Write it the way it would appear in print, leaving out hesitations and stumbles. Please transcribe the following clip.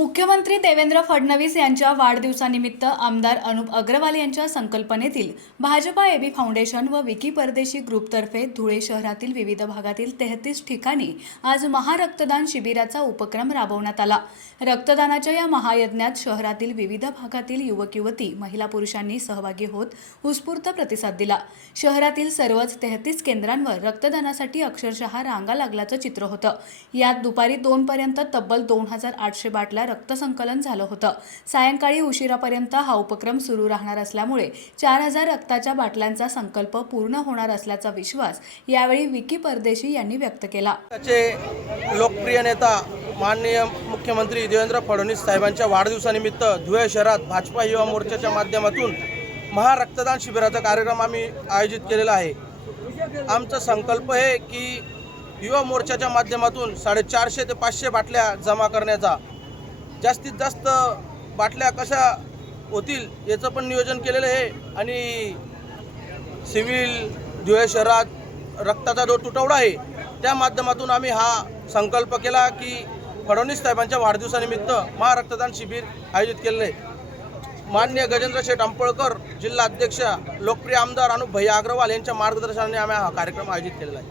मुख्यमंत्री देवेंद्र फडणवीस यांच्या वाढदिवसानिमित्त आमदार अनुप अग्रवाल यांच्या संकल्पनेतील भाजपा एबी फाउंडेशन व विकी परदेशी ग्रुपतर्फे धुळे शहरातील विविध भागातील 33 ठिकाणी आज महारक्तदान शिबिराचा उपक्रम राबवण्यात आला। रक्तदानाच्या या महायज्ञात शहरातील विविध भागातील युवक युवती महिला पुरुषांनी सहभागी होत उत्स्फूर्त प्रतिसाद दिला। शहरातील सर्वच 33 केंद्रांवर रक्तदानासाठी अक्षरशः रांगा लागल्याचं चित्र होतं। यात दुपारी 2 पर्यंत तब्बल 2800 बाटल्या रक्तसंकलन झालं होतं। सायंकाळी उशिरापर्यंत हा उपक्रम सुरू राहणार असल्यामुळे 4000 रक्ताच्या बाटल्यांचा संकल्प पूर्ण होणार असल्याचा विश्वास यावेळी विकी परदेशी यांनी व्यक्त केला। लोकप्रिय नेता माननीय मुख्यमंत्री देवेंद्र फडणवीस साहेबांच्या वाढदिवसानिमित्त धुळे शहरात भाजपा युवा मोर्चाच्या माध्यमातून महारक्तदान शिबिराचा कार्यक्रम आम्ही आयोजित केलेला आहे। आमचा संकल्प आहे की युवा मोर्चाच्या माध्यमातून 450 ते 500 बाटल्या जमा करण्याचा, जास्तीत जास्त बाटल्या कशा होतील याचं पण नियोजन केलेलं आहे। आणि सिव्हिल धुळे शहरात रक्ताचा जो तुटवडा आहे त्या माध्यमातून आम्ही हा संकल्प केला की फडणवीस साहेबांच्या वाढदिवसानिमित्त महारक्तदान शिबिर आयोजित केलेलं आहे। माननीय गजेंद्र शेठ अंपळकर जिल्हा अध्यक्ष लोकप्रिय आमदार अनुप अग्रवाल यांच्या मार्गदर्शनाने आम्ही हा कार्यक्रम आयोजित केलेला आहे।